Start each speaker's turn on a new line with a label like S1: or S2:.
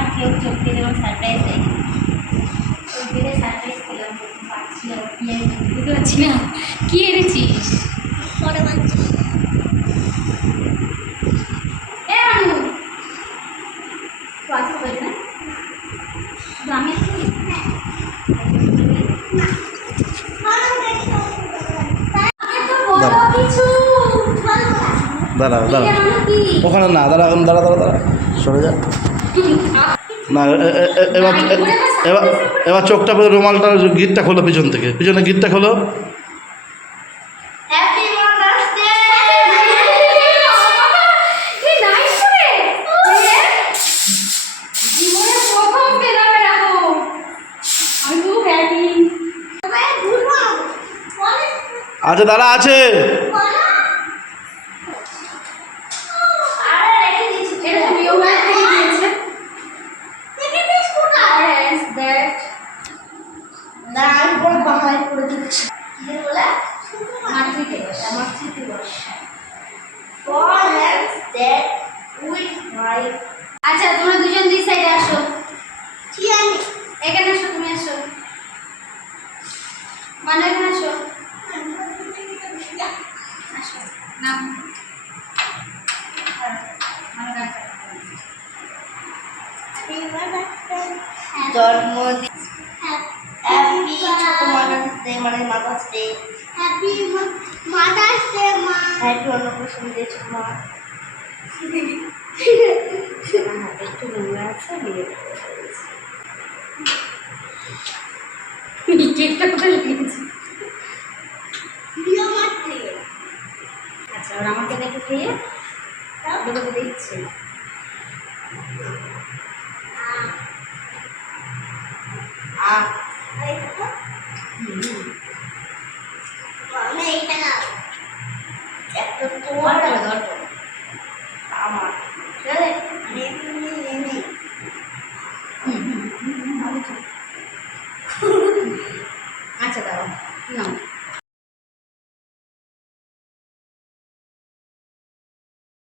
S1: আমার কেউ চোখ দিয়ে যেমন সারপ্রাইজ দেয় চোখ দিয়ে সারপ্রাইজ পেলাম পাচ্ছি আর কি বুঝতে পারছি না। এনেছিস?
S2: বাচ্চা
S3: দাঁড়াও
S1: জানো কি?
S3: ওখানে না দাঁড়া এখন দাঁড়া দাঁড়া দাঁড়া। সরে যা। না এবার এবার এবার চোখটা পেলে রুমালটা গিটটা খোলো পিছন থেকে। পিছনে গিটটা খোলো। আচ্ছা
S1: দাদা ডে
S2: না আমি পুরো বাংলায় করে দিচ্ছি। বলে?
S1: মাতৃদিবস
S2: মাতৃদিবস for hands that with my
S1: আচ্ছা তোমরা দুজন দুই সাইডে আসো। এখানে আসো তুমি আসো। মানে এখানে আসো। আসো নাম।
S2: জন্মদিন। ডে মানে mother's day happy mother's day মা হ্যাপি অন্নপ্রাশন ডে মা
S1: একটু নোংরা আছে দিয়ে কেকটা কোথায় লিখেছি আচ্ছা ওরা আমাকে দেখে খেয়ে দুটো দিচ্ছে।
S2: আ। 二百多是